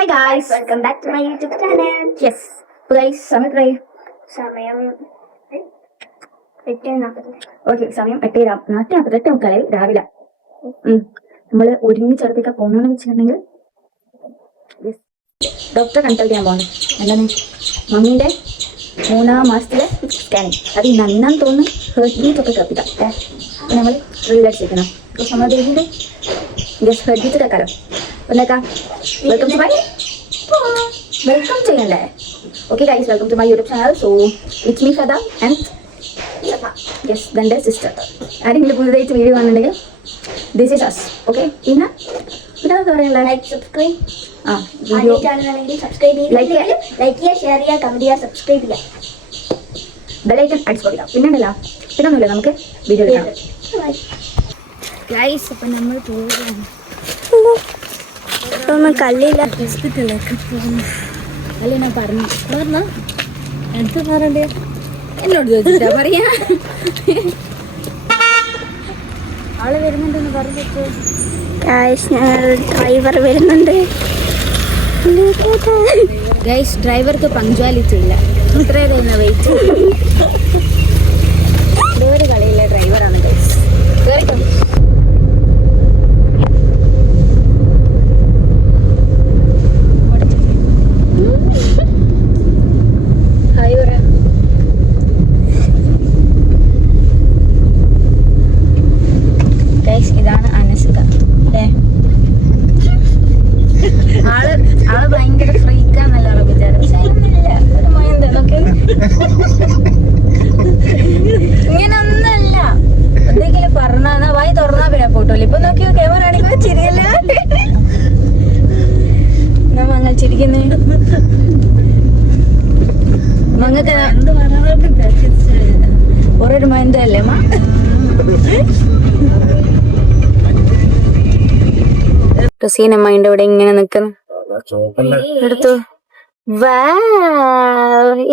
Hi guys, welcome back to my YouTube channel. yes, so guys, സമയം okay സമയം 8:48 രാവിലെ. നമ്മള് ഒരുമിച്ചെടുത്തേക്ക് പോകണമെന്ന് വെച്ചിട്ടുണ്ടെങ്കിൽ ഡോക്ടറെ കൺസൾട്ട് ചെയ്യാൻ പോകണം. എന്താണ് മമ്മീൻ്റെ 3-ാം മാസത്തിലെ സ്കാനിങ്. അത് ഇന്നാന്ന് തോന്നുന്നു. ഹേർട്ട് ബീറ്റ് ഒക്കെ കേൾപ്പിക്കാം. നമ്മൾ റിലാക്സ് ചെയ്യണം. നമ്മുടെ ബേബിൻ്റെ ജസ്റ്റ് ഹേർട്ട് ബീറ്റ് കേൾക്കാലോ. എന്നേക്കാം വെൽക്കം ചെയ്യണ്ടേ? Okay guys, welcome to my YouTube channel. So it's me Fada and yes ദൻ്റെ സിസ്റ്റർ. ആരെങ്കിലും പുതുതായിട്ട് വീഡിയോ കാണുന്നുണ്ടെങ്കിൽ ദിസ് ഈസ് അസ്. ഓക്കെ, പിന്നെ എന്താ പറയുക, ലൈക്ക് സബ്സ്ക്രൈബ്. വീഡിയോ ചാനലാണെങ്കിൽ സബ്സ്ക്രൈബ് ചെയ്യുക, ലൈക്ക് ചെയ്യുക, ഷെയർ ചെയ്യുക, കമന്റ് ചെയ്യുക, സബ്സ്ക്രൈബ് ചെയ്യുക, ബെല്ലൈക്കൺ അടിച്ചു കൊടുക്കാം. പിന്നെയുണ്ടല്ലോ, പിന്നൊന്നുമില്ല, നമുക്ക് വീഡിയോ എടുക്കാം ഗൈസ്. അപ്പം നമ്മൾ പോകുന്നു കല്ലില്ല ഹോസ്പിറ്റലിലേക്ക് പോകുന്നു. അല്ലേ ഞാൻ പറഞ്ഞു എന്ത് പറയണ്ടേ എന്നോട് ചോദിച്ചിട്ടാ പറയാ. ആള് വരുന്നുണ്ടെന്ന് പറഞ്ഞിട്ട് ഡ്രൈവർ വരുന്നുണ്ട്. ഗൈസ്, ഡ്രൈവർക്ക് പങ്ക്ച്വാലിറ്റി ഇല്ല. ഇത്രയും വെയിറ്റ്. ഒരു കളിയിലെ ഡ്രൈവറാണ് ഗൈസ്. ഇതാണ് അനസിക. ആള് ഭയങ്കര ഫ്രീക്കാന്നല്ലോ വിചാരിച്ച. ഒരു മൈൻഡൊക്കെ ഇങ്ങനൊന്നല്ല. എന്തെങ്കിലും പറഞ്ഞാ വായി തുറന്നാ പിന്നെ പോട്ടോല്ലോ. ഇപ്പൊ നോക്കിയോ, ക്യാമറ ആണെങ്കിൽ ചിരിയല്ല. മങ്ങൾ ചിരിക്കുന്നേ. മങ്ങൾക്ക് ഓരോരു മൈൻഡല്ലേ മാ. റസീനമ്മ ഇവിടെ ഇങ്ങനെ നിക്കുന്നു. എടുത്തു.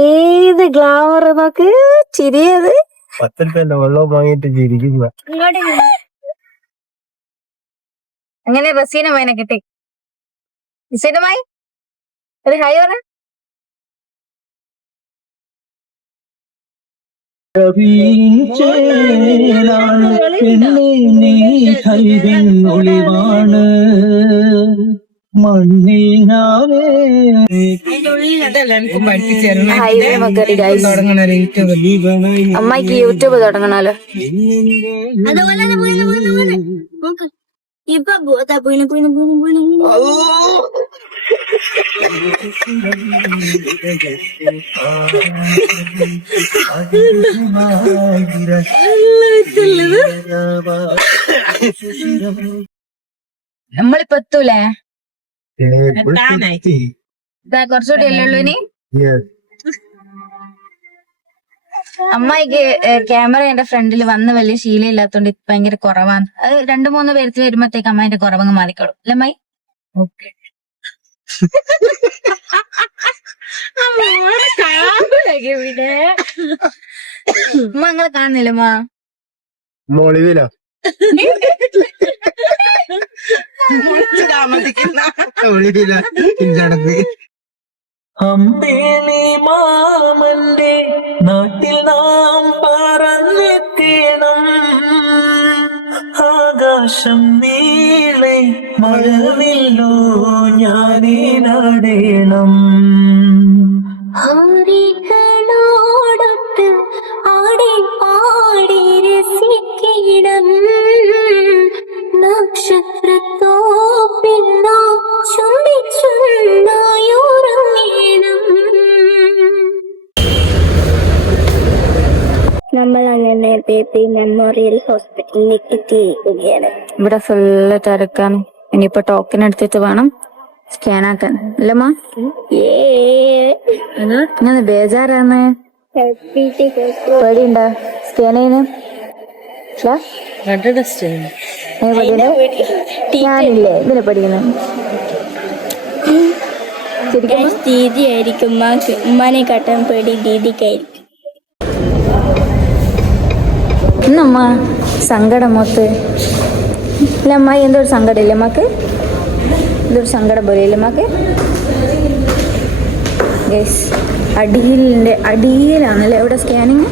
ഏത് ഗ്ലാമർ നോക്ക്, ചിരിയത്. 10 രൂപ വെള്ളം വാങ്ങിട്ട് ചിരിക്കുന്ന. അങ്ങനെ റസീനമ്മനെ കിട്ടി. റസീനമ്മായി ഒരു ഹായ് പറ. ഒളിവാണ് മണ്ണിൽ അമ്മക്ക് യൂട്യൂബ് തുടങ്ങണല്ലോ. ഇപ്പൊ നമ്മളിപ്പോ എത്തൂലേ? കുറച്ചുകൂടി അല്ലേ ഉള്ളൂ ഇനി. അമ്മായിക്ക് ക്യാമറ എന്റെ ഫ്രണ്ടിൽ വന്ന് വലിയ ശീലമില്ലാത്തോണ്ട് ഭയങ്കര കുറവാണ്. അത് 2-3 പേർക്ക് വരുമ്പോഴത്തേക്ക് അമ്മായിന്റെ കുറവങ്ങ് മാറിക്കോളും അല്ലേ അമ്മായി? ഓക്കെ. അമ്മ നിങ്ങളെ കാണുന്നില്ല അമ്മ? മോളിവില അമ്പേലി മാമന്റെ നാട്ടിൽ നാം പറന്നെത്തേണം. ആകാശം നീളെ മഴവില്ലോ ഞാനേടേണം. ഹരികളോടൊത്ത് ആടി പാടി രസിക്കണം. നക്ഷത്രത്തോപ്പിന്നോ ചുംബിച്ചുണ്ടായുറങ്ങണം. നമ്മൾ അങ്ങനെ ബേബി മെമ്മോറിയൽ ഹോസ്പിറ്റലിലേക്ക് എത്തിയിരിക്കുകയാണ്. ഇവിടെ ഫുള്ള് തിരക്കാണ്. ഇനിയിപ്പോ ടോക്കൺ എടുത്തിട്ട് വേണം സ്കാൻ ആക്കാൻ അല്ലമ്മ? ഞാൻ ബേജാറാണ്. പേടിയുണ്ടോ സ്കാൻ ചെയ്യുന്ന? ഞാനില്ലേ ഇതിനെ പഠിക്കുന്നു. ദീദി ആയിരിക്കും ഉമ്മാനെ കാട്ടാൻ പേടി ദീദിക്കായിരിക്കും. ഇന്നമ്മ സങ്കടം മൊത്ത് ഇല്ല അമ്മായി. എന്തോ ഒരു സങ്കടം ഇല്ലേ അമ്മക്ക്? എന്തൊരു സങ്കടം പോലെ ഇല്ലേ അമ്മക്ക്? ഗൈസ് അടിയിലാണല്ലേ ഇവിടെ സ്കാനിങ്.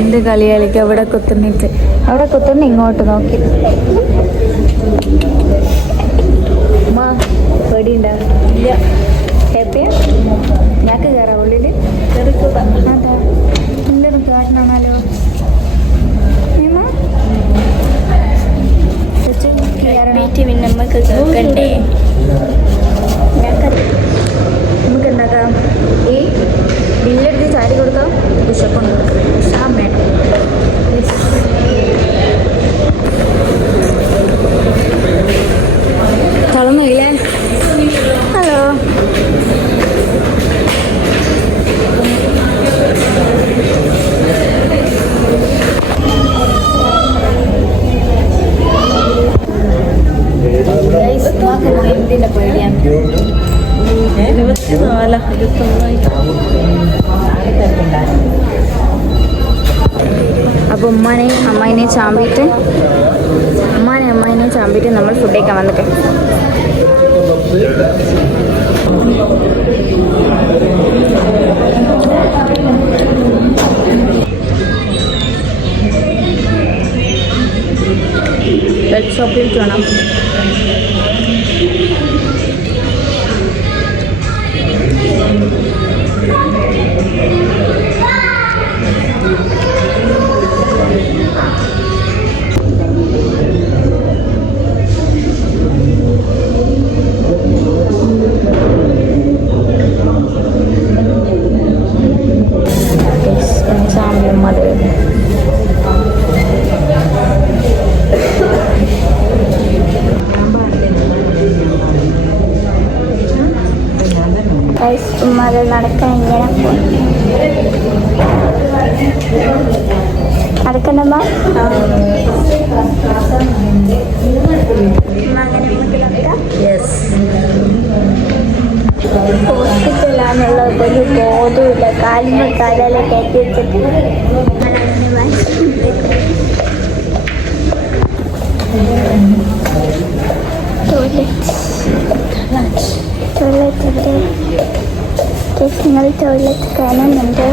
എന്ത് കളി കളിക്കുക അവിടെ കുത്തുന്നിട്ട്, അവിടെ കുത്തുന്ന ഇങ്ങോട്ട് നോക്കി. അമ്മ പേടിയുണ്ടോ? ഇല്ല. ഹാപ്പിയാ? ഞാക്ക് കയറാം ഉള്ളില്. അതാ എല്ലാവരും കാട്ടണമാലോ. നമുക്ക് കേൾക്കണ്ടേ? നമുക്ക് എന്താക്കാം, ഈ ബില്ലെടുത്ത് ചാരി കൊടുക്കാം. വിശപ്പൊന്നും കൊടുക്കാം. വിശാം വേണം. തളർന്നില്ലേ? ഹലോ. എന്തിന്റെ പേടിയാണ്? അപ്പോൾ ഉമ്മാനെയും അമ്മായിനെയും ചാമ്പിയിട്ട് നമ്മൾ ഫുഡ് കഴിക്കാൻ വന്നിട്ട് റെഡ് ചോക്ലേറ്റ് വേണം. അത് നടക്കാൻ ഇങ്ങനെ നടക്കണമ്മ. ഹോസ്പിറ്റലാണുള്ള ഒരു ബോധമില്ല. കാലിന് കാലെല്ലാം കയറ്റി വെച്ചിട്ട് നിങ്ങൾ ടോയ്ലറ്റ് കാണുന്നുണ്ട്.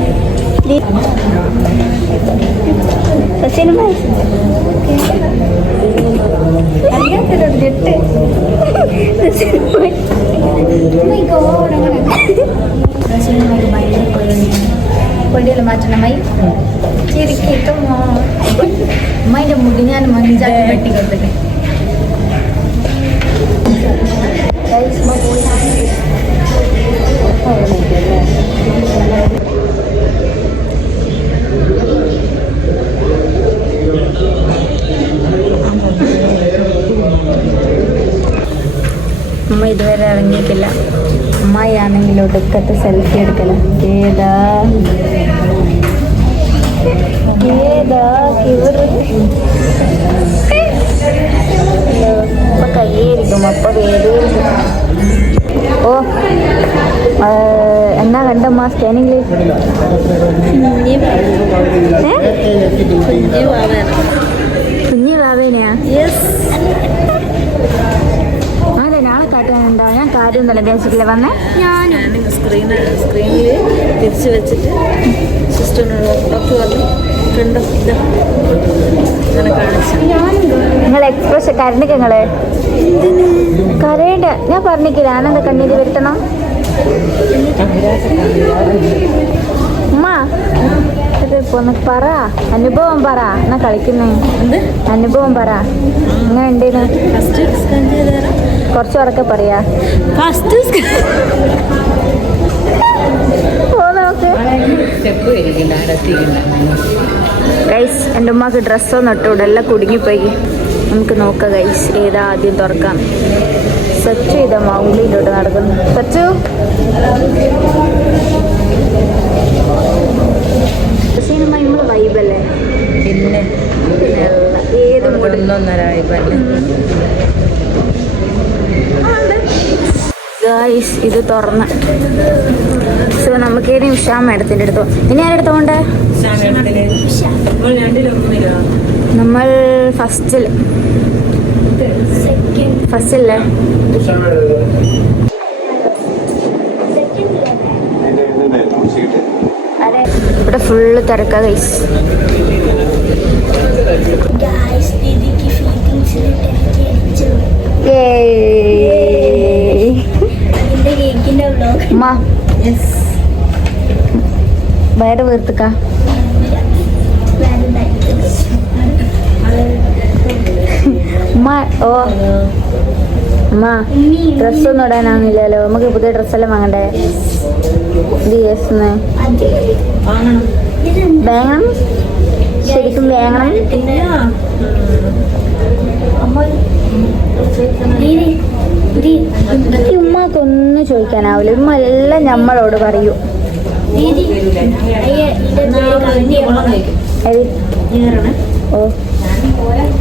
ഇവിടെ സിനിമ പൊടിയെല്ലാം മാറ്റണമായി ചിരിക്കിട്ടും അമ്മേൻ്റെ മുടി ഞാൻ മഞ്ചാക്കി വെട്ടി കൊടുത്തിട്ട് അമ്മ ഇതുവരെ ഇറങ്ങിയിട്ടില്ല. അമ്മായിയാണെങ്കിൽ ഒടുക്കത്തെ സെൽഫി എടുക്കല. ഏതാ അപ്പൊ കയ്യായിരിക്കും, അപ്പൊ വേദിയായിരിക്കും. ഓ എന്നാ കണ്ടമ്മ സ്കാനിങ്ങില്? കുഞ്ഞു വാവേനെയാ? അതെ, നാളെ കാട്ടാനുണ്ടോ? ഞാൻ കാര്യം തന്നെ ദേശത്തില് വന്നേ. ഞാനും സ്ക്രീനിൽ തിരിച്ചു വെച്ചിട്ട് സിസ്റ്ററിനോട് ഡോക്ടർ പറഞ്ഞു കണ്ടോ ഇങ്ങനെ കാണിച്ചു. നിങ്ങൾ എക്സ്പ്രഷൻ കരണ്ടിക്ക് നിങ്ങള് കരയണ്ട. ഞാൻ പറഞ്ഞിക്കില്ല, ഞാനെന്താ കണ്ണീര് വരുത്തണം? ഉമ്മ ഇതിപ്പോ ഒന്ന് പറ, അനുഭവം പറ. എന്നാ കളിക്കുന്നേ, അനുഭവം പറ. അങ്ങനെ ഉണ്ടേനു കുറച്ച് ഉറക്കെ പറയാ. ഗൈസ്, എൻ്റെ ഉമ്മക്ക് ഡ്രസ്സൊന്നും ഇട്ടൂടെ, എല്ലാം കുടുങ്ങിപ്പോയി. നമുക്ക് നോക്കാം ഗൈസ്, ഏതാ ആദ്യം തുറക്കാം. സച്ചു ഇതാ മൗലിയിലോട്ട് നടക്കുന്നു. സച്ചു സിനിമ വൈബല്ലേ? പിന്നെ ഏത് ഗൈസ് ഇത് തുറന്ന്. സോ നമുക്ക് ഏത് ഉഷാ മേഡത്തിൻ്റെ അടുത്തോ. ഇനി ആരുടെ പോണ്ടേ? നമ്മൾ ഫസ്റ്റില്ലേ? ഇവിടെ ഫുള്ള് തിരക്കാ ഗൈസ്. വയറ് വീർത്തുക്ക. ഓ അമ്മ, ഡ്രസ്സൊന്നും ഇടാനാണില്ലല്ലോ. നമുക്ക് പുതിയ ഡ്രസ്സെല്ലാം വാങ്ങണ്ടേ? വേങ്ങണം, ശരിക്കും വേങ്ങണം. ഉമ്മക്കൊന്നും ചോദിക്കാനാവില്ല. ഉമ്മ എല്ലാം നമ്മളോട് പറയൂ. ഓ,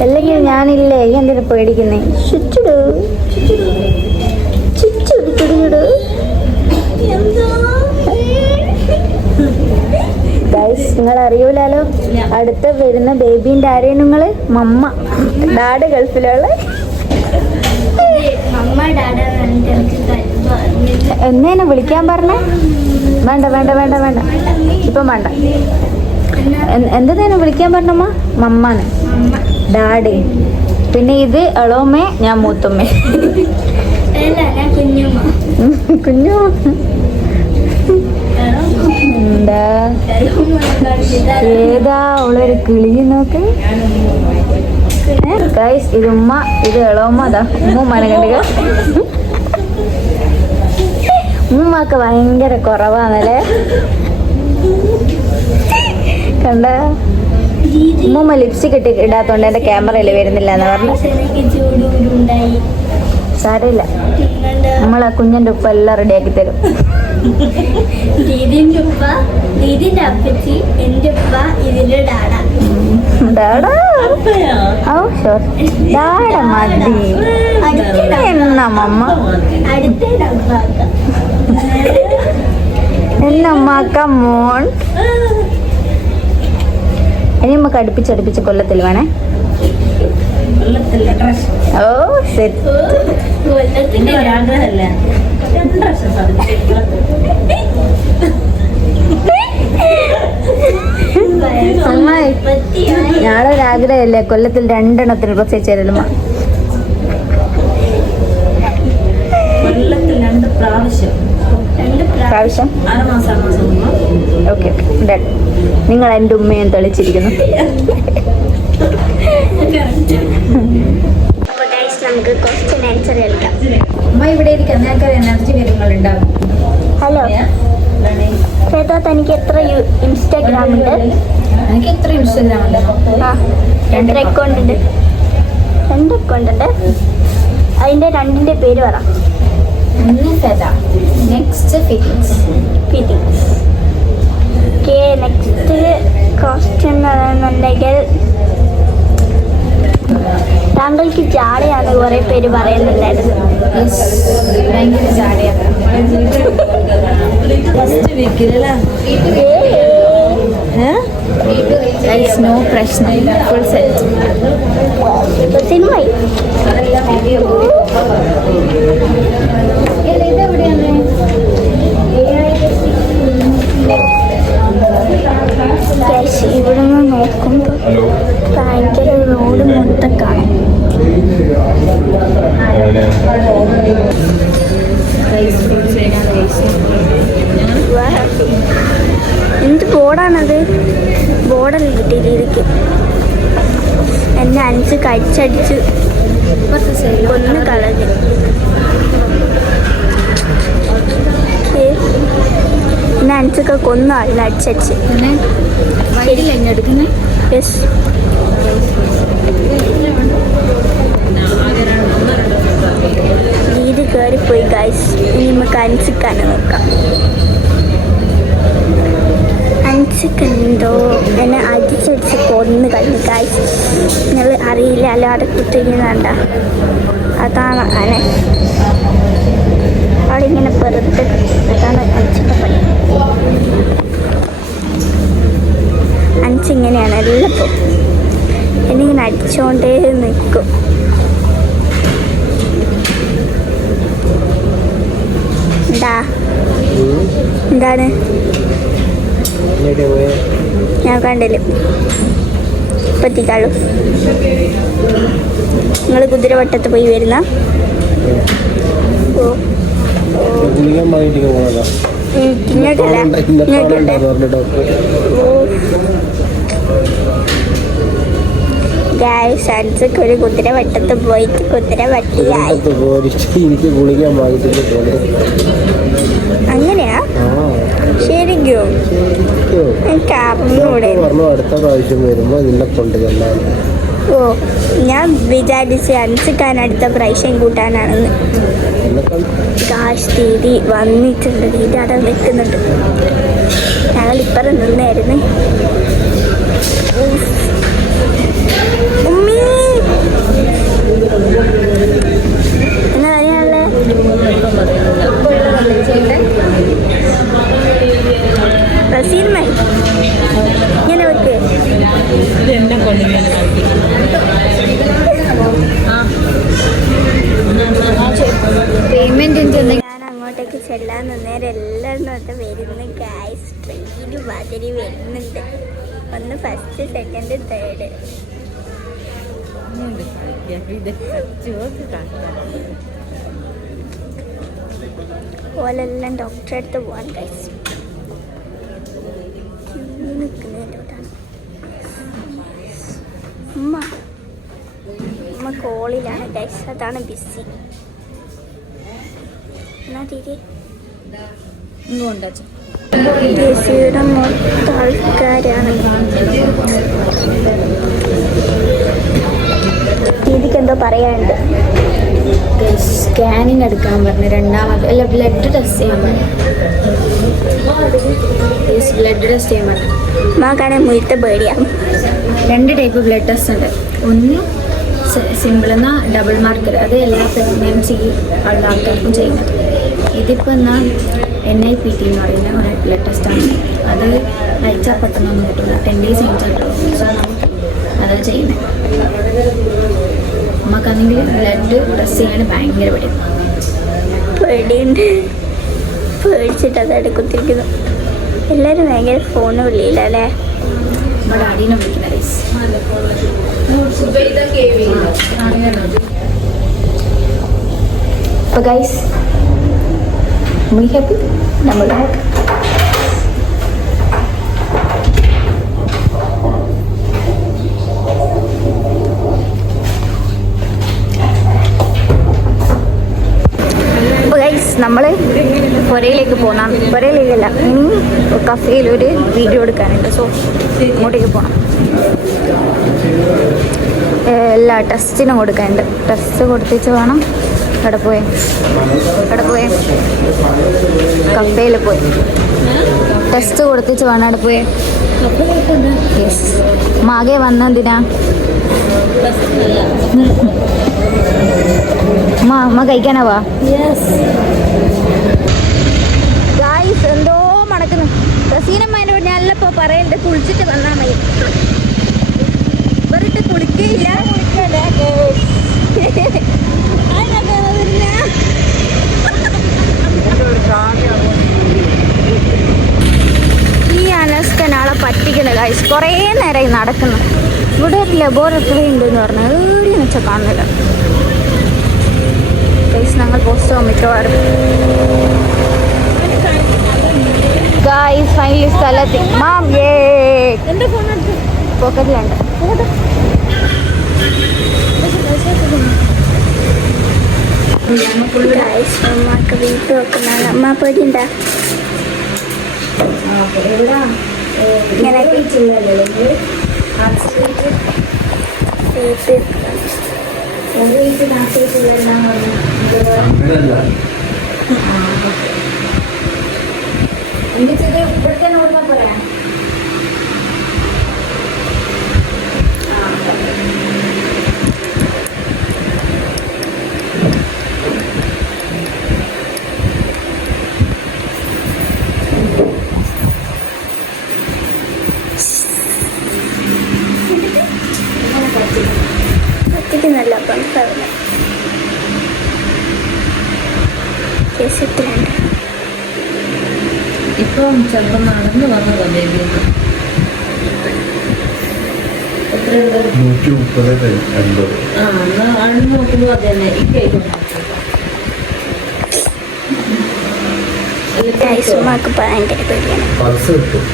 അല്ലെങ്കിൽ ഞാനില്ലേ, എന്തിനു പേടിക്കുന്നേ? ചുറ്റുടു ചുറ്റുടു ചുടുചുടു. ഗൈസ്, നിങ്ങൾ അറിയൂലോ, അടുത്ത വരുന്ന ബേബീൻ്റെ ആരെയും നിങ്ങള് മമ്മ ഡാഡ് ഗൾഫിലുള്ള എന്നേനെ വിളിക്കാൻ പറഞ്ഞേ? വേണ്ട വേണ്ട വേണ്ട വേണ്ട, ഇപ്പം വേണ്ട. എന്തിനേനെ വിളിക്കാൻ പറഞ്ഞമ്മ? മമ്മാന്ന്, ഡാഡി. പിന്നെ ഇത് എളോമ്മേ, ഞാൻ മൂത്തുമ്മേ. കുഞ്ഞു എന്താ ഏതാ അവളൊരു കിളി നോക്ക്. ഗൈസ്, ഇത് ഉമ്മ, ഇത് എളോമ്മ. അതാ ഉമ്മനെ കണ്ടുക. ഉമ്മക്ക് ഭയങ്കര കുറവാണല്ലേ, കണ്ട? ഉമ്മ ലിപ്സ്റ്റിക് ഇടാത്തോണ്ട് എന്റെ ക്യാമറയിൽ വരുന്നില്ല എന്ന് പറഞ്ഞു. സാരമില്ല, നമ്മളെ കുഞ്ഞിന്റെ ഉപ്പ എല്ലാം റെഡിയാക്കി തരും. ഡാഡ ഓ ഷോർ, ഡാഡ മതി എന്നമ്മ എന്നമ്മ മോൺ. ഇനി നമുക്ക് അടുപ്പിച്ചടുപ്പിച്ച് കൊല്ലത്തിൽ വേണേ. ഓ സെറ്റ്. ഞാനൊരാഗ്രഹമല്ലേ കൊല്ലത്തിൽ 2 എണ്ണത്തിന് പ്രത്യേകിച്ച് തരുന്ന. പ്രാവശ്യം ഓക്കെ ഓക്കെ, നിങ്ങൾ എൻ്റെ ഉമ്മയും തെളിച്ചിരിക്കുന്നു. നമുക്ക് ക്വസ്റ്റ്യൻ ആൻസർ എടുക്കാം. അമ്മ ഇവിടെ ഇരിക്കാം, ഞങ്ങൾക്ക് എനർജി കാര്യങ്ങളുണ്ടാകും. ഹലോ ചേട്ടാ, തനിക്ക് എത്ര ഇൻസ്റ്റാഗ്രാം ഉണ്ട്? എനിക്ക് എത്ര ഇൻസ്റ്റാഗ്രാം ഉണ്ട്? എത്ര അക്കൗണ്ട് ഉണ്ട്? 2 അക്കൗണ്ട് ഉണ്ട്. അതിൻ്റെ 2ന്റെ പേര് പറ. ഒന്ന് Feda, next fittings. Okay, next question പറയുന്നുണ്ടെങ്കിൽ, താങ്കൾക്ക് ജാടയാണ് കുറെ പേര് പറയുന്നുണ്ടായിരുന്നു. ഭയങ്കര ജാടയാണ്. നോ പ്രശ്നം, ഫുൾ സെറ്റ്. സിനിമ ഇവിടെ നിന്ന് നോക്കുമ്പോൾ ഭയങ്കര റോഡ് മൊത്തം കാണും. എന്ത് അടിച്ചടിച്ച് ഒന്ന് കളഞ്ഞു. പിന്നെ അഞ്ചൊക്കെ കൊന്നു ആളിനെ അടിച്ചടിച്ച്. പിന്നെ വൈകില്ല എടുക്കുന്നത്. യെസ്, വീട് കയറിപ്പോയി ഗൈസ്. ഇനി നമുക്ക് അഞ്ചിക്കാനെ നോക്കാം. അഞ്ചിക്കണ്ടോ എന്നെ അടിച്ചടിച്ച് കൊന്ന് കഴിഞ്ഞു ഗൈസ്. നിങ്ങൾ അറിയില്ല അല്ലാതെ കുത്തിരിക്കുന്നുണ്ട. അതാണ് അനെ അവിടെ ഇങ്ങനെ പെറുത്ത്. അതാണ് അഞ്ചിക്ക പണി. അഞ്ചിങ്ങനെയാണ് എല്ലപ്പോൾ എന്നിങ്ങനെ അടിച്ചോണ്ടേ നിൽക്കും. എന്താണ് ഞാൻ കണ്ടില്ല. പറ്റിക്കാളൂ. നിങ്ങൾ കുതിരവട്ടത്ത് പോയി വരുന്ന? ഓ ഇങ്ങോട്ടല്ല, ഇങ്ങോട്ടല്ലേ? ഒരു കുതിര വട്ടത്ത് പോയിട്ട് കുതിര വട്ടിയായി. അങ്ങനെയാ? ശരിക്കും അടുത്ത പ്രാവശ്യം വരുമ്പോ നിന്നെ കൊണ്ട് ചെല്ലാൻ. ഓ, ഞാൻ വിചാരിച്ച് അൻസിക്കാൻ അടുത്ത പ്രാവശ്യം കൂട്ടാനാണെന്ന്. കാശ് ദീദി വന്നിട്ടുണ്ട്. ദീദി അവിടെ നിൽക്കുന്നുണ്ട്. ഞങ്ങൾ ഇപ്പറ നിന്നായിരുന്നു. ഉമ്മി എന്നാ പറയാനുള്ളേ? റസീൽമേ ഇങ്ങനെ വെക്ക്. ഞാൻ അങ്ങോട്ടേക്ക് ചെല്ലാൻ നിന്നേരം എല്ലാവരും ഒക്കെ വരുന്നു ഗൈസ്. ട്രെയിന് മാതിരി വരുന്നുണ്ട്. ഒന്ന് ഫസ്റ്റ്, സെക്കൻഡ്, തേർഡ്. ഓലെല്ലാം ഡോക്ടറെ അടുത്ത് പോവാൻ ഗൈസ്. നിൽക്കുന്നതിൻ്റെവിടാണ് ഉമ്മ. ഉമ്മ കോളിലാണ് ഗൈസ്. അതാണ് ബിസി. എന്നാ തീരെ ബിസിയുടെ മൊത്തം ആൾക്കാരാണ്. ദീദിക്ക് എന്തോ പറയാനുണ്ട്. സ്കാനിങ് എടുക്കാൻ പറഞ്ഞു. രണ്ടാമത് അല്ല, ബ്ലഡ് ടെസ്റ്റ് ചെയ്യാൻ പറഞ്ഞു. ബ്ലഡ് ടെസ്റ്റ് ചെയ്യാൻ പറഞ്ഞു. മാക്കാണെ മുയത്തെ പേടിയാണ്. 2 ടൈപ്പ് ബ്ലഡ് ടെസ്റ്റ് ഉണ്ട്. ഒന്ന് സിമ്പിൾ എന്നാൽ ഡബിൾ മാർക്കർ, അത് എല്ലാ പ്രഗ്നൻസി ഉള്ള ആൾക്കാർക്കും ചെയ്യുന്നത്. ഇതിപ്പോൾ എന്നാൽ NIPT എന്ന് പറയുന്ന ഒരു ബ്ലഡ് ടെസ്റ്റാണ്. അത് അയച്ചാൽ പെട്ടെന്നൊന്നും കിട്ടില്ല. 10 days കഴിഞ്ഞിട്ടുള്ളൂ. സോ അതാണ് ചെയ്യുന്നത്. നമുക്കാണെങ്കിൽ ബ്ലഡ് ടെസ്റ്റ് ചെയ്യാൻ ഭയങ്കര പേടിയുണ്ട്. പേടിച്ചിട്ട് അതവിടെ കുത്തിരിക്കുന്നു. എല്ലാവരും ഭയങ്കര ഫോണ് വിളിയില്ലല്ലേ? നമ്മുടെ അടീനെ വിളിക്കുന്ന റൈസ്. അപ്പോൾ ഗൈസ്, നമ്മൾ ഹാപ്പി, നമ്മൾ ഹാപ്പി. അപ്പോൾ ഗൈസ്, നമ്മൾ പുരയിലേക്ക് പോകണം. പുരയിലേക്കല്ല, ഇനി കഫേയിൽ ഒരു വീഡിയോ എടുക്കാനുണ്ട്. സോ ഇങ്ങോട്ടേക്ക് പോകണം. എല്ലാ ടെസ്റ്റിനും കൊടുക്കാനുണ്ട്. ടെസ്റ്റ് കൊടുത്തിട്ട് വേണം. അവിടെ പോയി കഫേയിൽ പോയി ടെസ്റ്റ് കൊടുത്തിട്ട് വേണം അവിടെ പോയി. യെസ്, മാകെ വന്നെന്തിനാ? അമ്മ കഴിക്കാനാവാ? ഗായ്സ്, എന്തോ മണക്കുന്നു. റസീനമ്മേൻ്റെ ഞാനല്ലപ്പോൾ പറയണ്ട് കുളിച്ചിട്ട് വന്നാൽ മതി. വെറുതെ കുളിക്കില്ല. ഈ അനസ്കനാളെ പറ്റിക്കുന്ന ഗായ്സ്. കുറേ നേരമായി നടക്കുന്നു. ഇവിടെ ഒരു ലബോറട്ടറി ഉണ്ടെന്ന് പറഞ്ഞാൽ എവിടെയെന്ന് വെച്ചാൽ കാണുന്നില്ല ഗായ്സ്. ഞങ്ങൾ പോസ്റ്റ് മിക്കവാറും ഗായ്സ് ഫൈനലി സ്ഥലത്ത്. മാം, പോക്കറ്റിലുണ്ട്. അമ്മക്ക് വീട്ടിൽ വെക്കുന്നതാണ്. അമ്മ പേടിയുണ്ടാ? ഇങ്ങനെ ഇവിടുത്തെ നോടുന്ന പോരാ. നല്ല പണിക്കാവില്ല. കേസെത്തിലുണ്ട്. ഇപ്പം ചിലപ്പോൾ നടന്നു വന്നതോ ബേബി? എത്രയുണ്ട്? 130 ആ എന്നാൽ അളന്ന് നോക്കുമ്പോൾ അത് തന്നെ ഈ കേക്ക് ഉമ്മക്ക് ഭയങ്കര പേടിയാണ്. പൾസ് കിട്ടും.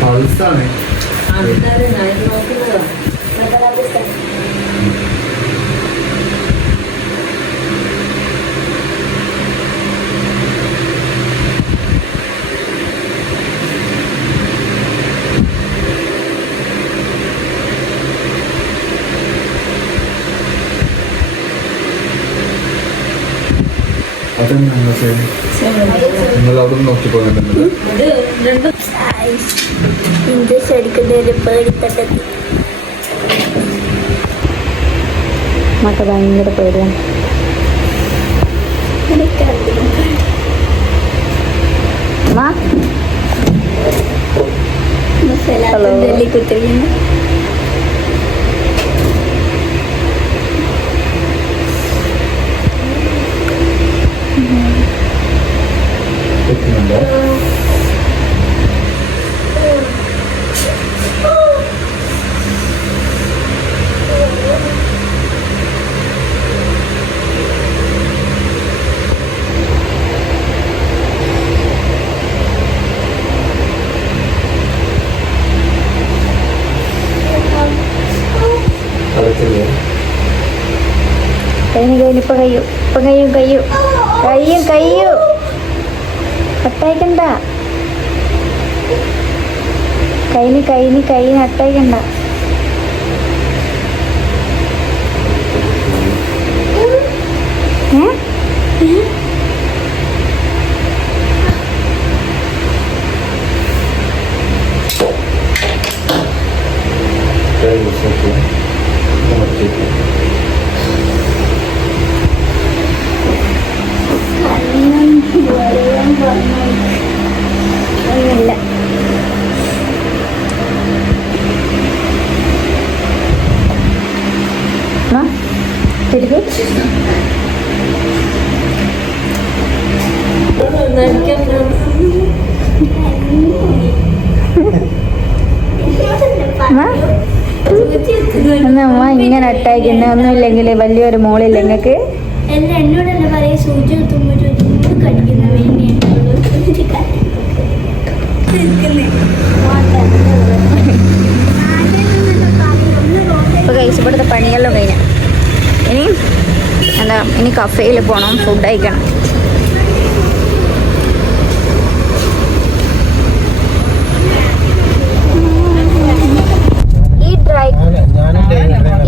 പൾസാണ് ആൾക്കാരെ നോക്കുന്നതാ. അതെന്താ നിങ്ങൾ അവിടെ നോക്കി പോകുന്നുണ്ടല്ലോ. ഇത് രണ്ടും ഇഞ്ചക്ഷൻ അടിക്കുന്നതിന് പേടിത്തട്ടത്തി. മക്ക ഭയങ്കര പേടിയാണ്. ഡൽഹി കുത്തിരിക്കുന്നു. ഇപ്പൊ കയ്യും അട്ടയക്കണ്ട. കൈന് അട്ടയക്കണ്ട. ഒന്നുമില്ല. അമ്മ ഇങ്ങനെ അട്ടായിക്കുന്ന ഒന്നുമില്ലെങ്കിൽ വലിയൊരു മോളില്ല നിങ്ങൾക്ക്. എന്നോടല്ലേ പറയാ സൂചി കടിക്കുന്ന ഇപ്പോൾ കഴിച്ചപ്പോഴത്തെ പണിയെല്ലാം കഴിഞ്ഞ ഇനി കഫേയിൽ പോകണം, ഫുഡ് കഴിക്കണം.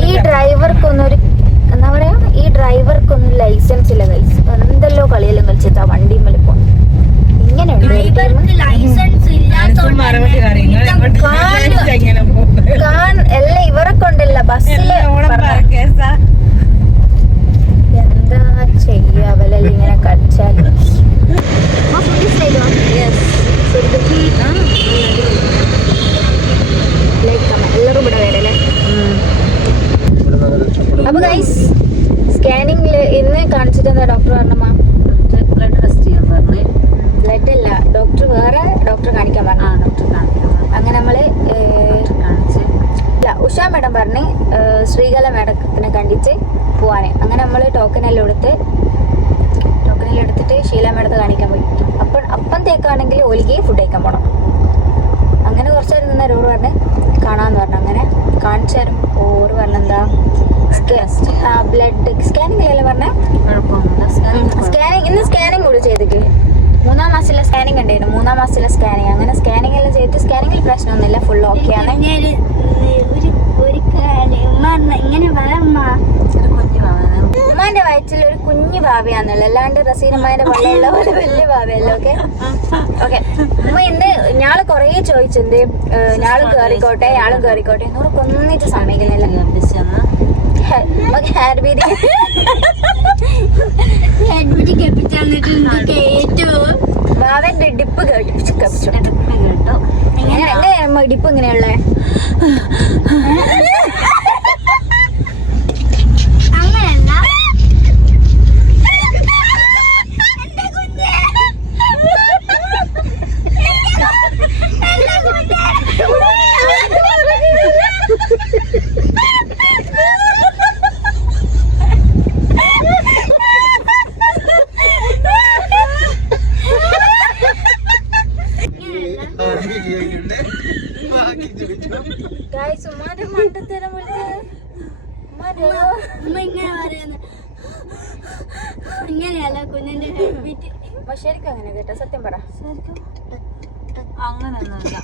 ഈ ഡ്രൈവർക്കൊന്നൊരു എന്താ പറയാ, ഈ ഡ്രൈവർക്കൊന്നും ലൈസൻസ് ഇല്ല ഗൈസ്. എന്തെല്ലോ കളിയെല്ലാം കളിച്ചിട്ടാ വണ്ടി മേലെ പോണം. ഇങ്ങനെയുണ്ട് അല്ല ഇവരെ കൊണ്ടല്ല ബസ്സില്. എന്താ ചെയ്യ അവലെല്ലാം ഇങ്ങനെ കടിച്ചാൽ. എല്ലാവരും ഇവിടെ വരല്ലേ. അപ്പൊ ഗൈസ് സ്കാനിങ്ങില് ഇന്ന് കാണിച്ചിട്ട് എന്താ ഡോക്ടർ പറഞ്ഞമ്മ? ബ്ലഡ് ടെസ്റ്റ് ചെയ്യാൻ പറഞ്ഞു. ബ്ലഡ് അല്ല, ടോക്കനെല്ലാം എടുത്തിട്ട് ശീലാമ്മയുടെ കാണിക്കാൻ പോയി. അപ്പത്തേക്കാണെങ്കിൽ ഒലിക്ക് ഫുഡ് കഴിക്കാൻ പോകണം. അങ്ങനെ കുറച്ച് നേരം നിന്ന ഓറ് പറഞ്ഞ് കാണാമെന്ന് പറഞ്ഞു. അങ്ങനെ കാണിച്ചു തരും. ഓറ് പറഞ്ഞെന്താ ബ്ലഡ് സ്കാനിങ് അല്ലേ പറഞ്ഞേ? ഇന്ന് സ്കാനിങ് കൂടി ചെയ്തിട്ട് 3-ാം മാസത്തിലെ സ്കാനിങ് ഉണ്ടായിരുന്നു. 3-ാം മാസത്തിലെ സ്കാനിങ്. അങ്ങനെ സ്കാനിങ് എല്ലാം ചെയ്ത് സ്കാനിങ്ങിൽ പ്രശ്നമൊന്നുമില്ല, ഫുൾ ഓക്കെ ആണ്. ഉമ്മാന്റെ വയറ്റിൽ ഒരു കുഞ്ഞു ഭാവിയാന്നുള്ളു, അല്ലാണ്ട് റസീനമ്മാന്റെ വെള്ളമുള്ള പോലെ വലിയ ഭാവിയല്ലോ. Okay okay. ഉമ്മ ഇന്ന് ഞാള് കൊറേ ചോദിച്ചെന്ത് ഞാളും കേറിക്കോട്ടെ എന്നോട് കൊന്നിട്ട് സമ്മതിക്കുന്നില്ല. ഭാവന്റെ ഡിപ്പ് കേട്ടു. എങ്ങനെയാണ് ഡിപ്പ് ഇങ്ങനെയുള്ളേ? ഇങ്ങനെയല്ല കുഞ്ഞിന്റെ ശരിക്കും അങ്ങനെ കേട്ടോ, സത്യം പറ. അങ്ങനൊന്നുമില്ല.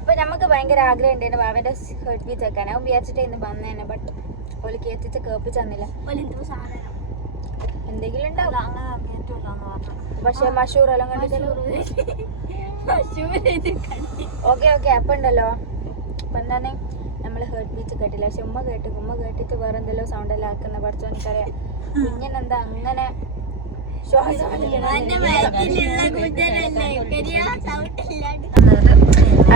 അപ്പൊ നമുക്ക് ഭയങ്കര ആഗ്രഹം ഉണ്ടായിരുന്നു ബാബന്റെ ഹെർട്ട് ബീറ്റ് വെക്കാൻ. അവൻ വിചാരിച്ചിട്ട് ഇന്ന് വന്നേനെ, ബട്ട് ഒലിക്ക് എത്തിച്ച് കേൾപ്പിച്ച് തന്നില്ല. എന്തെങ്കിലും ഉണ്ടാവും. പക്ഷെ മഷൂർ എല്ലാം കണ്ടിട്ടല്ലോ. ഓക്കെ അപ്പൊ ഉണ്ടല്ലോ, അപ്പൊ എന്താണ് നമ്മള് ഹെർട്ട് ബീറ്റ് കേട്ടില്ല. പക്ഷെ ഉമ്മ കേട്ടിട്ട് വേറെ എന്തെല്ലോ സൗണ്ട് എല്ലാം ആക്കുന്ന പഠിച്ചോ എനിക്കറിയാം. കുഞ്ഞിനെന്താ അങ്ങനെ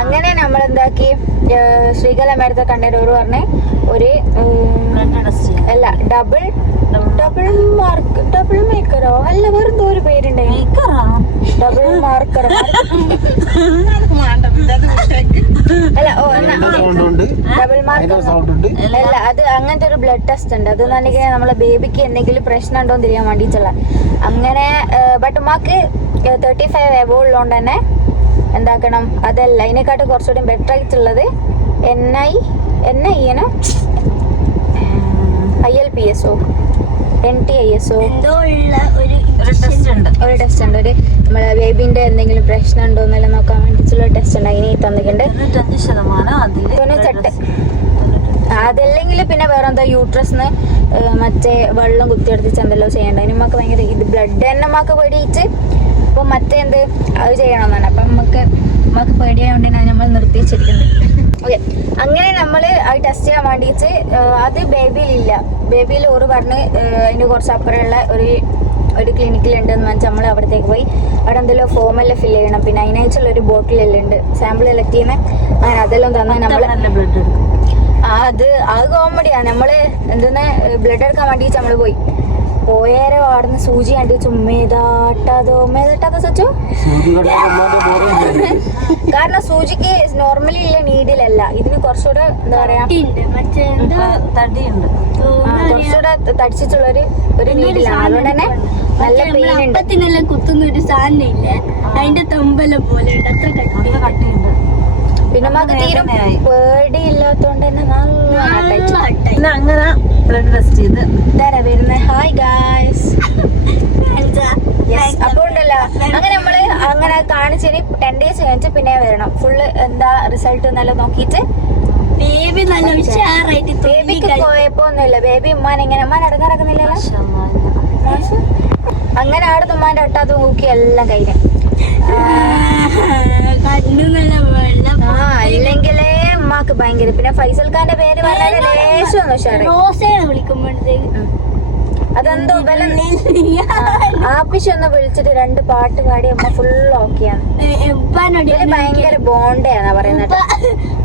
അങ്ങനെ നമ്മളെന്താക്കി ശ്രീകല മേഡത്തെ കണ്ടവരോട് പറഞ്ഞ് ഒരു അല്ല ഡബിൾ മേക്കറോ അല്ല വേറെന്തോ ഒരു പേരുണ്ടായി, ഡബിൾ മാർക്കറോ അല്ല ഡബിൾ മാർക്കർ അല്ല, അത് അങ്ങനത്തെ ഒരു ബ്ലഡ് ടെസ്റ്റ് ഉണ്ട്. അത് എന്നുണ്ടെങ്കിൽ നമ്മളെ ബേബിക്ക് എന്തെങ്കിലും പ്രശ്നം ഉണ്ടോ എന്ന് തിരിയാൻ വേണ്ടിയിട്ടുള്ള അങ്ങനെ. ബട്ട് ഉമ്മാക്ക് 35 എബോ ഉള്ളതുകൊണ്ട് തന്നെ എന്താക്കണം, അതല്ല അതിനെക്കാട്ടും കുറച്ചുകൂടി ബെറ്റർ ആയിട്ടുള്ളത് ILPSO NTISO ഒരു ടെസ്റ്റ് ഉണ്ട്. ഒരു നമ്മളെ ബേബിന്റെ എന്തെങ്കിലും പ്രശ്നം ഉണ്ടോ എന്നെല്ലാം നോക്കാൻ വേണ്ടിയിട്ടുള്ള ടെസ്റ്റ് ഉണ്ട്. അതിന് തന്നിട്ടുണ്ട് 98. അതല്ലെങ്കിൽ പിന്നെ വേറെ എന്താ യൂട്രസ്ന്ന് മറ്റേ വെള്ളം കുത്തിയെടുത്തിച്ച് എന്തെല്ലോ ചെയ്യണ്ട. അതിന് നമുക്ക് ഭയങ്കര ഇത് ബ്ലഡ് തന്നെ നമുക്ക് പേടിയിട്ട് അപ്പോൾ മറ്റേ എന്ത് അത് ചെയ്യണമെന്നാണ്. അപ്പം നമുക്ക് പേടിയായതുകൊണ്ട് തന്നെ നമ്മൾ നിർത്തിച്ചിരിക്കുന്നത്. ഓക്കെ, അങ്ങനെ നമ്മൾ അത് ടെസ്റ്റ് ചെയ്യാൻ വേണ്ടിയിട്ട് അത് ബേബിയിലില്ല. ബേബിയിൽ ഒരു പറഞ്ഞ് അതിന് കുറച്ച് അപ്പുറമുള്ള ഒരു ക്ലിനിക്കിലുണ്ടെന്ന് വെച്ചാൽ നമ്മൾ അവിടത്തേക്ക് പോയി അവിടെ എന്തെല്ലോ ഫോമെല്ലാം ഫില്ല് ചെയ്യണം. പിന്നെ അതിനയച്ചുള്ള ഒരു ബോട്ടിലെല്ലാം ഉണ്ട് സാമ്പിൾ കളക്ട് ചെയ്യുന്നത്. അങ്ങനെ അതെല്ലാം തന്നാൽ നമ്മൾ അത് കോമഡിയാണ്. നമ്മള് എന്തെന്ന് ബ്ലഡ് എടുക്കാൻ വേണ്ടിയിട്ട് നമ്മള് പോയേരെ അവിടുന്ന് സൂചി കണ്ടി ചുമ്മേതാട്ടാതോ സച്ചോ. കാരണം സൂചിക്ക് നോർമലി ഉള്ള നീഡിലല്ല, ഇതിന് കുറച്ചുകൂടെ എന്താ പറയാ കുറച്ചുകൂടെ തടിച്ചിട്ടുള്ള ഒരു നീഡിലാണ്. അതുകൊണ്ട് തന്നെ നല്ല പെയിൻ ഉണ്ട്. കുത്തുന്ന ഒരു സാധനം ഇല്ലേ, അതിന്റെ തൊമ്പല പോലെ ഉണ്ട്, അത്ര കട്ടിയുണ്ട്. പിന്നെ നമുക്ക് തീരും പേടിയില്ലാത്തോണ്ട് തന്നെ നല്ല അങ്ങനെ ബ്ലഡ് ടെസ്റ്റ് ചെയ്ത് ഇതാരാ വരുന്നത്. Hi guys. അപ്പൊ ഉണ്ടല്ലോ അങ്ങനെ നമ്മള് അങ്ങനെ കാണിച്ചതിന് 10 days കഴിഞ്ഞിട്ട് പിന്നെ വരണം. ഫുള്ള് എന്താ റിസൾട്ട് എന്നെല്ലാം നോക്കിയിട്ട്. ബേബി നല്ല ഉഷാറായിട്ട് ബേബിക്ക് പോയപ്പോ ഒന്നുമില്ല. ബേബി ഉമ്മാൻ അടങ്ങാറക്കുന്നില്ലല്ലോ. അങ്ങനെ അവിടെ ഉമ്മാന്റെ ഒട്ടാത്ത നോക്കി എല്ലാം കഴിഞ്ഞു. ഇല്ലെങ്കിലേ ഉമ്മാക്ക് ഭയങ്കര. പിന്നെ ഫൈസൽ ഖാന്റെ പേര് പറഞ്ഞാല് ലേശം ഒന്ന് ഉഷാറായി. അതെന്തോ ആപ്പിശൊന്ന് വിളിച്ചിട്ട് 2 പാട്ട് പാടി അമ്മ ഫുൾ ഓക്കെയാണ്. ഭയങ്കര ബോണ്ടയാന്നാ പറയുന്നത്.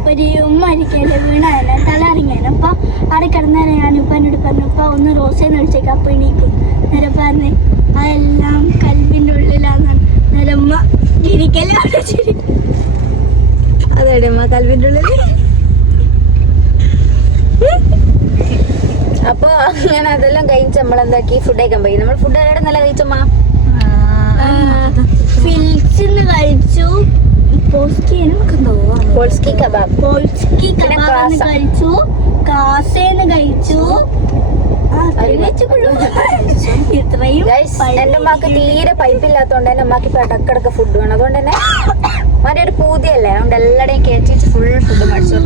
ഒരു ഉമ്മ ഒരിക്കലും വീണായല്ല തലറിങ്ങാൻ. അപ്പൊ അവിടെ കിടന്നാലും ഞാൻ ഉപ്പാനോട് പറഞ്ഞു, ഉപ്പ ഒന്ന് റോസേന്ന് വിളിച്ചേക്കാം. അപ്പൊ എണീക്കും. നേരെ പറഞ്ഞ് അതെല്ലാം കൽവിന്റെ ഉള്ളിലാന്ന്. നേരെ ഉമ്മ ഇരിക്കലും അതെ അമ്മ കൽവിന്റെ ഉള്ളിൽ. അപ്പൊ അങ്ങനെ അതെല്ലാം കഴിച്ച് നമ്മളെന്താക്കി ഫുഡ് കഴിക്കാൻ പോയി. നമ്മൾ ഫുഡ് എവിടെ നല്ല കഴിച്ചമ്മ? ഫിൽസിന്ന് കഴിച്ചു, പോൾസ്കി കബാബ് കഴിച്ചു, കാസേന്ന് കഴിച്ചു. എന്റെ ഉമ്മാക്ക് തീരെ പൈപ്പില്ലാത്തോണ്ട് എന്റെ ഉമ്മാക്ക് ഇപ്പൊ ഇടക്കിടക്ക് ഫുഡ് വേണം. അതുകൊണ്ട് തന്നെ മറ്റേ ഒരു പൂതിയല്ലേ, അതുകൊണ്ട് എല്ലാടെയും കയറ്റിച്ച് ഫുൾ ഫുഡ് മേടിച്ചു.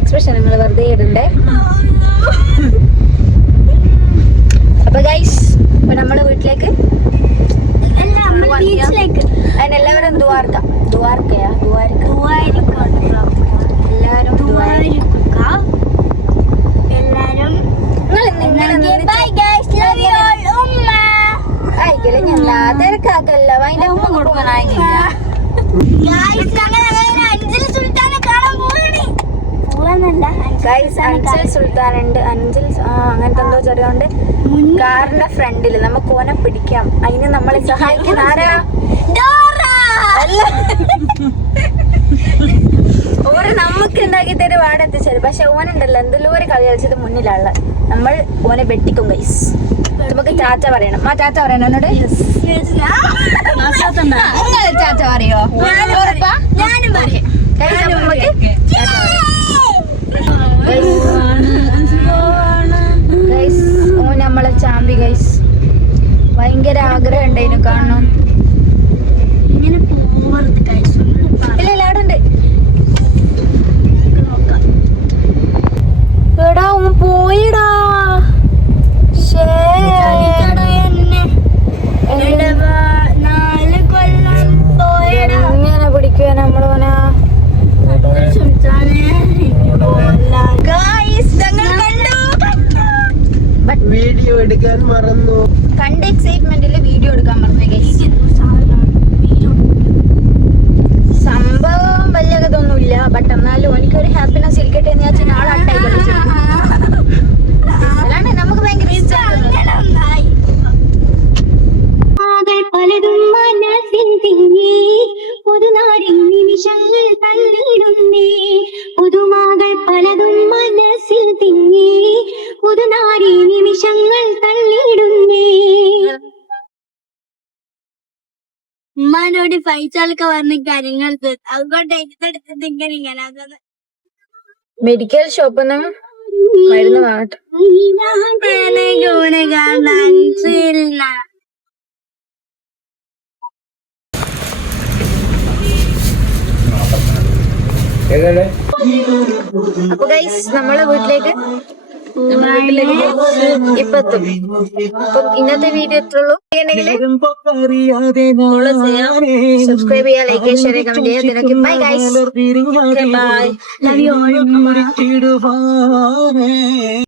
എക്സ്പ്രഷൻ നിങ്ങൾ വെറുതെ ഇടണ്ടേ. അപ്പൊ ഗൈസ് ഇപ്പൊ നമ്മള് വീട്ടിലേക്ക് അതിനെല്ലാവരും ദ്വാരക്കയാ ആയിക്കല്ലേ ഞാൻ തിരക്കാക്കല്ല അതിന്റെ ഉമ്മ കൊടുക്കാനായില്ല. അഞ്ചൽ സുൽത്താൻ ഉണ്ട്. അഞ്ചൽ അങ്ങനത്തെ എന്തോ ചെറിയോണ്ട് കാറിന്റെ ഫ്രണ്ടില് നമുക്ക് ഓനെ പിടിക്കാം. അതിന് നമ്മളെ സഹായിക്കുന്ന ആരാ? അല്ല, ഓര് നമുക്ക് ഉണ്ടാക്കി തരും വാടെ എത്തിച്ചേരും. പക്ഷെ ഓനുണ്ടല്ലോ എന്തെല്ലോ ഒരു കളി കളിച്ചത് മുന്നിലുള്ള നമ്മൾ ഓനെ വെട്ടിക്കും ഗൈസ്. നമുക്ക് ചാച്ച പറയണം. ആ ചാച്ച പറയണം എന്നോട്. ചാച്ച പറയോ? ഞാനും പറയും. ഓ നമ്മളെ ചാമ്പി ഗൈസ്. ഭയങ്കര ആഗ്രഹം ഉണ്ടായിരുന്നു കാണണം. ഇല്ല അവിടെ ഉണ്ട്. എടാ ഓൻ പോയിടാ. എങ്ങനെ പിടിക്കുക നമ്മളോനാ? വീഡിയോ എടുക്കാൻ മറന്നു. കണ്ട എക്സൈറ്റ്മെന്റില് വീഡിയോ എടുക്കാൻ മറന്നു ഗൈസ്. സംഭവം വലിയ കഥയൊന്നുമില്ല. ബട്ട് എന്നാലും എനിക്കൊരു ഹാപ്പിനെസ് ഇരിക്കട്ടെ എന്ന് വെച്ചാൽ നാളെ അട്ടായി കളിച്ചു. അല്ലാണ്ട് നമുക്ക് ഭയങ്കര ഇഷ്ടമാണ്. പലതും മനസ്സിൽ തിങ്ങി പുതുനാടിൻ നിമിഷങ്ങൾ തള്ളിടുന്നേ. പുതുമാകൾ പലതും മനസ്സിൽ തിങ്ങി പുതുനാടി നിമിഷങ്ങൾ തള്ളിടുന്നേ. ഉമ്മാനോട് പൈസകളൊക്കെ പറഞ്ഞ കാര്യങ്ങൾ അതുകൊണ്ട് എടുത്തെടുത്തത് ഇങ്ങനെ മെഡിക്കൽ ഷോപ്പിൽ നിന്ന് മരുന്ന് വാങ്ങട്ടെ. അപ്പൊ ഗൈസ് നമ്മളെ വീട്ടിലേക്ക് ഇപ്പൊ എത്തും. അപ്പം ഇന്നത്തെ വീഡിയോ എത്തുള്ളൂ. സബ്സ്ക്രൈബ് ചെയ്യാ, ലൈക്ക് ചെയ്യുക, ഷെയർ ചെയ്യുക, കമന്റ് ചെയ്യുക. Bye guys. ബൈ.